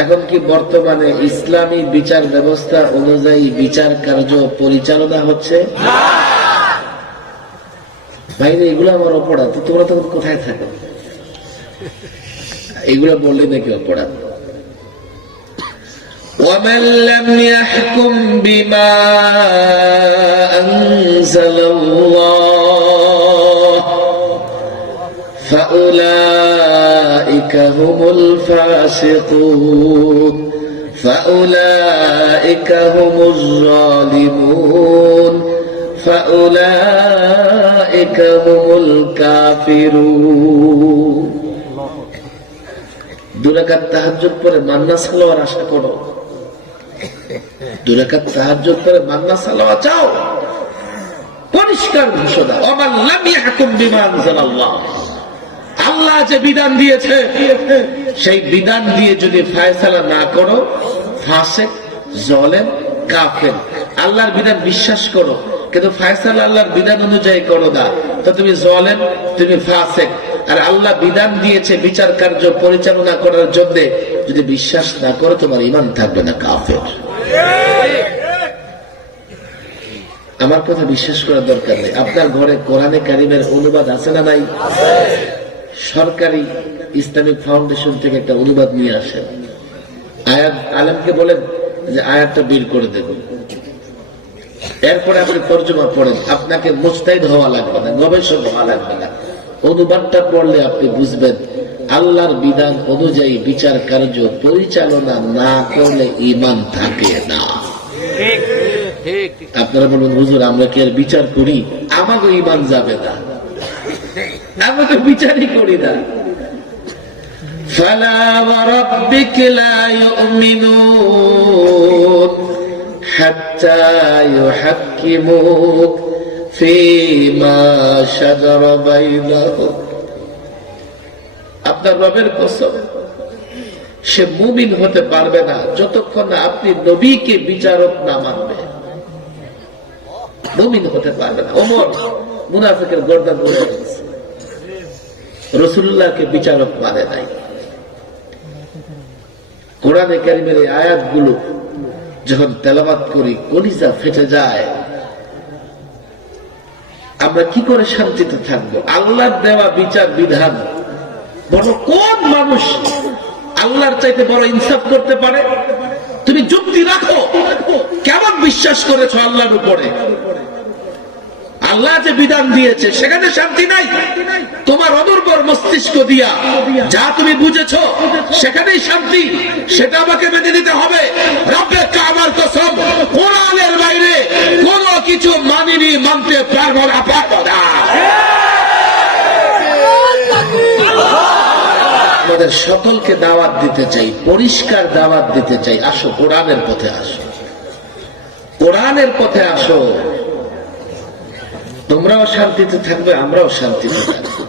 এখন কি বর্তমানে ইসলামী বিচার ব্যবস্থা অনুযায়ী বিচার কার্য পরিচালনা হচ্ছে? বাইরে এগুলো আমার অপরাধ, তোমরা তখন কোথায় থাকো? এগুলো বললে নাকি অপরাধ? ومن لم يحكم بما أنزل الله فأولئك هم الفاسقون فأولئك هم الظالمون فأولئك هم الكافرون। 2 রাকাত তাহাজ্জুদ পড়ে মান্না সালোয়ার আশা করো, 2 রাকাত তাহাজ্জুদ পড়ে মান্না সালোয়ার চাও, পরিষ্কার ঘোষণা ওমান লাম ইয়াহকুম বিমা আনজালাল্লাহ। আল্লাহ যে বিধান দিয়েছে সেই বিধান দিয়ে যদি ফয়সালা না করো, ফাসিক, জালেম, কাফের। আল্লাহর বিধান বিশ্বাস করো কিন্তু ফয়সালা আল্লাহর বিধান অনুযায়ী করো না, তো তুমি জালেম, তুমি ফাসিক। আর আল্লাহ বিধান দিয়েছে বিচার কার্য পরিচালনা করার জন্য, যদি বিশ্বাস না করো তোমার ঈমান থাকবে না, কাফের। আমার কথা বিশ্বাস করার দরকার নেই। আপনার ঘরে কোরআনে কারিমের অনুবাদ আছে না নাই? সরকারি ইসলামিক ফাউন্ডেশন থেকে একটা অনুবাদ নিয়ে আসেন, আয়াত আলেমকে বলেন যে আয়াতটা বের করে দেবেন, এরপরে আপনি তরজমা পড়েন। আপনাকে মুস্তাহিদ হওয়া লাগবে না, গবেষক হওয়া লাগবে না। অনুবাদটা পড়লে আপনি বুঝবেন আল্লাহর বিধান অনুযায়ী বিচার কার্য পরিচালনা না করলে ঈমান থাকে না। আপনারা বলুন হুজুর আমরা কি আর বিচার করি? আমাকে ঈমান যাবে না, আমরা তো বিচারই করি না। ফালা ওয়ারাব্বিকা লা ইউমিনুন হাত্তা ইউহাক্কিমুক ফীমা শাজারা বাইনাহুম। আপনার রবের কসম, সে মুমিন হতে পারবে না যতক্ষণ না আপনি নবীকে বিচারক না মানবে। মুমিন হতে পারবে না। ওমর মুনাফিকের গর্দান ধরে গেছে, রাসূলুল্লাহকে বিচারক মানে নাই। কোরআনে কারীমের এই আয়াতগুলো যখন তেলাওয়াত করি কলিজা ফেটে যায়। আমরা কি করে শান্তিতে থাকবো? আল্লাহর দেওয়া বিচার বিধান বড়, কোন মানুষ আল্লাহর চাইতে বড় ইনসাফ করতে পারে? তুমি যুক্তি রাখো, কেমন বিশ্বাস করেছো আল্লাহর উপরে? আল্লাহ যে বিধান দিয়েছে সেখানে শান্তি নাই। তোমার অদুর্বর মস্তিষ্ক দিয়া যা তুমি বুঝেছো সেখানেই শান্তি, সেটা আমাকে মেনে নিতে হবে। রব্বে কাবার কসম, কোরআনের বাইরে কোনো কিছু মানিনি, মানতে পারবো না, পারবো না। আমাদের সকলকে দাওয়াত দিতে চাই, পরিষ্কার দাওয়াত দিতে চাই, আসো কোরআনের পথে আসো, কোরআনের পথে আসো। তোমরাও শান্তিতে থাকবে, আমরাও শান্তিতে থাকবো।